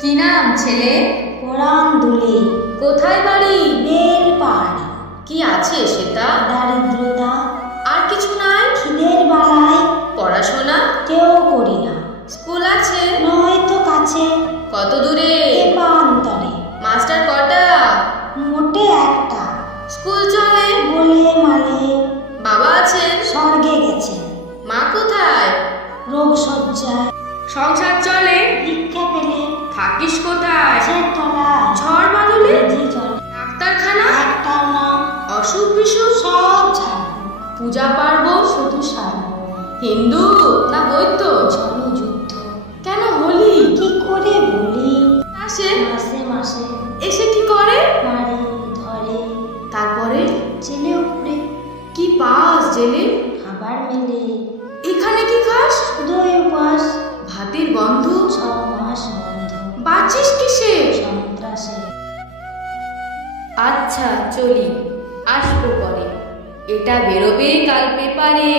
কি নাম ছেলে? কোরআন দুলে। কোথায় বাড়ি? বেল পাহাড়ি। কি আছে সেটা? দারিদ্রতা। আর কিছু নাই? খিদের বালায় পড়াশোনা? কেউ করি না। স্কুল আছে? নয়তো কাছে। কত দূরে? এপান্তরে। মাস্টার কটা? মোটে একটা। স্কুল চলে? বলে মালে। বাবা আছেন? স্বর্গে গেছেন। মা কোথায়? রোগ সজ্জায়। সংসার চলে? ভিক্ষা পেলে। থাকিস কোথায়? গাছের তলায়। ঝড় বাদলে? জি জলে। ডাক্তারখানা? একটাও না। অসুখ বিসুখ? সব ছাড়ব। পূজা পার্বণ? শুধু সারব। হিন্দু না বৌদ্ধ? জনযুদ্ধ। কেন হলি? কি করে বলি? আসে? মাসে মাসে। এসে কি করে? মারে ধরে। তারপরে? জেলে উপরে। কি পাস জেলে? খাবার মেলে। এখানে কি খাস? শুধুই উপাস। ভাতের গন্ধ? 6 মাস বন্ধ। বাঁচিস কিসে? সন্ত্রাসে। আচ্ছা চলি, আসবো পরে। এটা বেরোবে কাল পেপারে।